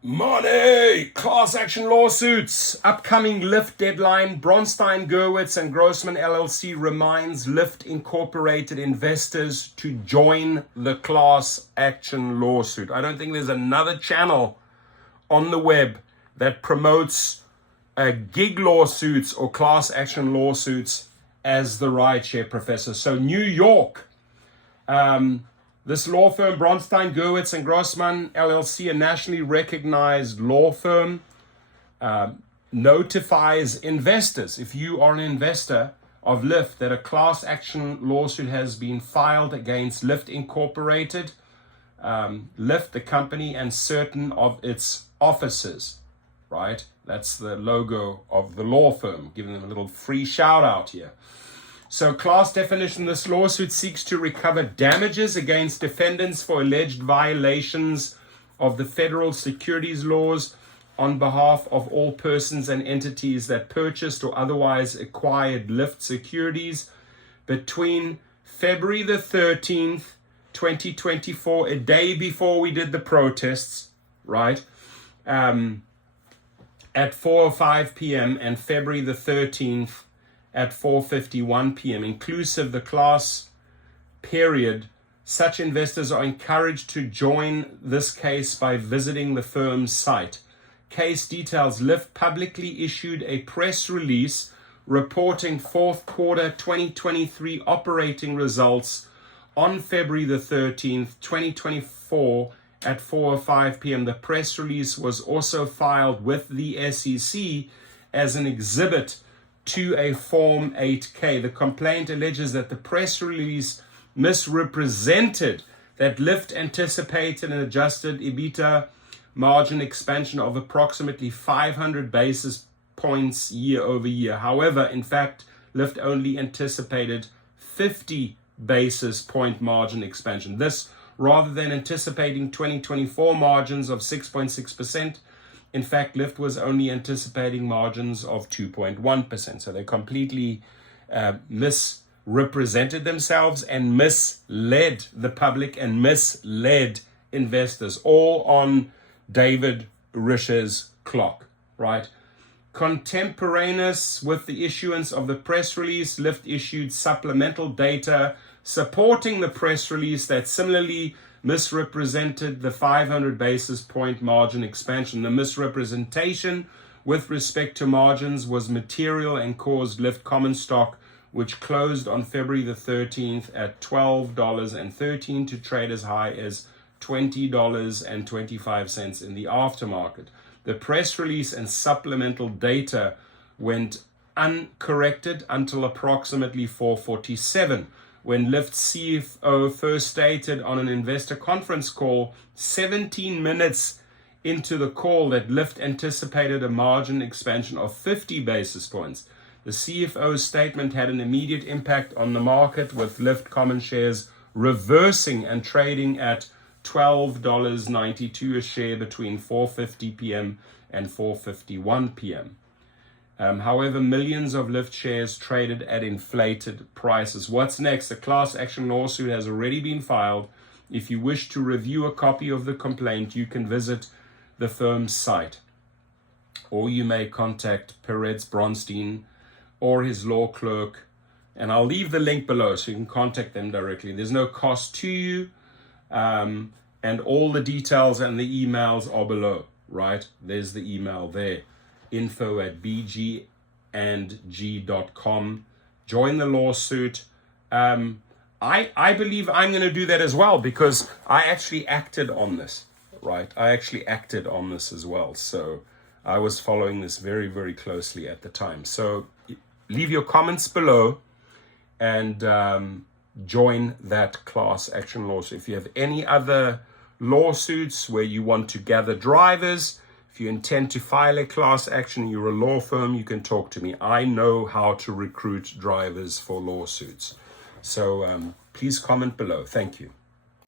Money! Class action lawsuits. Upcoming Lyft deadline. Bronstein, Gewirtz and Grossman LLC reminds Lyft Incorporated investors to join the class action lawsuit. I don't think there's another channel on the web that promotes gig lawsuits or class action lawsuits as the Rideshare professor. So New York, this law firm, Bronstein, Gewirtz and Grossman LLC, a nationally recognized law firm, notifies investors, if you are an investor of Lyft, that a class action lawsuit has been filed against Lyft Incorporated, Lyft, the company, and certain of its officers, right? That's the logo of the law firm, giving them a little free shout out here. So class definition, this lawsuit seeks to recover damages against defendants for alleged violations of the federal securities laws on behalf of all persons and entities that purchased or otherwise acquired Lyft securities between February the 13th, 2024, a day before we did the protests, right, at 4:05 p.m. and February the 13th at 4:51 p.m. inclusive the class period. Such investors are encouraged to join this case by visiting the firm's site. Case details: Lyft publicly issued a press release reporting fourth quarter 2023 operating results on February the 13th, 2024 at 4:05 p.m. The press release was also filed with the SEC as an exhibit to a Form 8K. The complaint alleges that the press release misrepresented that Lyft anticipated an adjusted EBITDA margin expansion of approximately 500 basis points year over year. However, in fact, Lyft only anticipated 50 basis point margin expansion. This, rather than anticipating 2024 margins of 6.6%, in fact, Lyft was only anticipating margins of 2.1%. So they completely misrepresented themselves and misled the public and misled investors, all on David Risher's clock, right? Contemporaneous with the issuance of the press release, Lyft issued supplemental data supporting the press release that similarly misrepresented the 500 basis point margin expansion. The misrepresentation with respect to margins was material and caused Lyft common stock, which closed on February the 13th at $12.13, to trade as high as $20.25 in the aftermarket. The press release and supplemental data went uncorrected until approximately 4:47, when Lyft's CFO first stated on an investor conference call 17 minutes into the call that Lyft anticipated a margin expansion of 50 basis points. The CFO's statement had an immediate impact on the market, with Lyft common shares reversing and trading at $12.92 a share between 4:50 p.m. and 4:51 p.m. However, millions of Lyft shares traded at inflated prices. What's next? A class action lawsuit has already been filed. If you wish to review a copy of the complaint, you can visit the firm's site, or you may contact Perez Bronstein or his law clerk, and I'll leave the link below so you can contact them directly. There's no cost to you, and all the details and the emails are below, right? There's the email there. info@bgandg.com. Join the lawsuit. I believe I'm going to do that as well, because I actually acted on this, right? I actually acted on this as well. So I was following this very, very closely at the time. So leave your comments below and join that class action lawsuit. If you have any other lawsuits where you want to gather drivers, if you intend to file a class action, you're a law firm, you can talk to me. I know how to recruit drivers for lawsuits. So please comment below. Thank you.